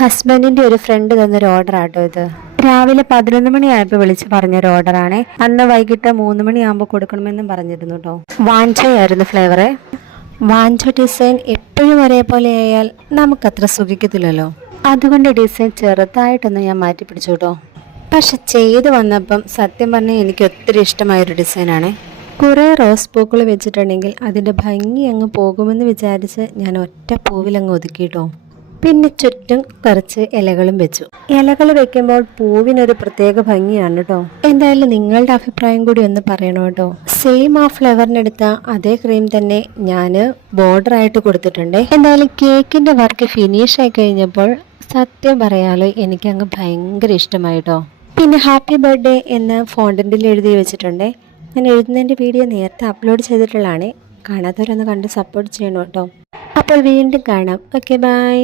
ഹസ്ബൻഡിന്റെ ഒരു ഫ്രണ്ട് തന്നൊരു ഓർഡർ ആട്ടോ ഇത്. രാവിലെ 11 മണിയായപ്പോൾ വിളിച്ച് പറഞ്ഞൊരു ഓർഡറാണ്. അന്ന് വൈകിട്ട് 3 മണിയാകുമ്പോൾ കൊടുക്കണമെന്നും പറഞ്ഞിരുന്നു കേട്ടോ. വാഞ്ചോയായിരുന്നു ഫ്ലേവറ്. വാഞ്ചോ ഡിസൈൻ എപ്പോഴും ഒരേപോലെ ആയാൽ നമുക്കത്ര സുഖിക്കത്തില്ലല്ലോ. അതുകൊണ്ട് ഡിസൈൻ ചെറുതായിട്ടൊന്ന് ഞാൻ മാറ്റി പിടിച്ചു കേട്ടോ. പക്ഷെ ചെയ്ത് വന്നപ്പം സത്യം പറഞ്ഞാൽ എനിക്ക് ഒത്തിരി ഇഷ്ടമായൊരു ഡിസൈനാണ്. കുറേ റോസ് പൂക്കൾ വെച്ചിട്ടുണ്ടെങ്കിൽ അതിൻ്റെ ഭംഗി അങ്ങ് പോകുമെന്ന് വിചാരിച്ച് ഞാൻ ഒറ്റ പൂവിലങ്ങ് ഒതുക്കിയിട്ടോ. പിന്നെ ചുറ്റും കുറച്ച് ഇലകളും വെച്ചു. ഇലകൾ വെക്കുമ്പോൾ പൂവിനൊരു പ്രത്യേക ഭംഗിയാണ് കേട്ടോ. എന്തായാലും നിങ്ങളുടെ അഭിപ്രായം കൂടി ഒന്ന് പറയണം കേട്ടോ. സെയിം ആ ഫ്ലവറിനെടുത്ത അതേ ക്രീം തന്നെ ഞാൻ ബോർഡർ ആയിട്ട് കൊടുത്തിട്ടുണ്ട്. എന്തായാലും കേക്കിന്റെ വർക്ക് ഫിനിഷ് ആയി കഴിഞ്ഞപ്പോൾ സത്യം പറയാലോ എനിക്കങ്ങ് ഭയങ്കര ഇഷ്ടമായിട്ടോ. പിന്നെ ഹാപ്പി ബർത്ത്ഡേ എന്ന് ഫോണ്ടന്റിൽ എഴുതി വെച്ചിട്ടുണ്ട്. ഞാൻ എഴുതുന്നതിൻ്റെ വീഡിയോ നേരത്തെ അപ്ലോഡ് ചെയ്തിട്ടുള്ളതാണ്. കാണാത്തവരൊന്ന് കണ്ട് സപ്പോർട്ട് ചെയ്യണം കേട്ടോ. അപ്പോൾ വീണ്ടും കാണാം. Okay, by.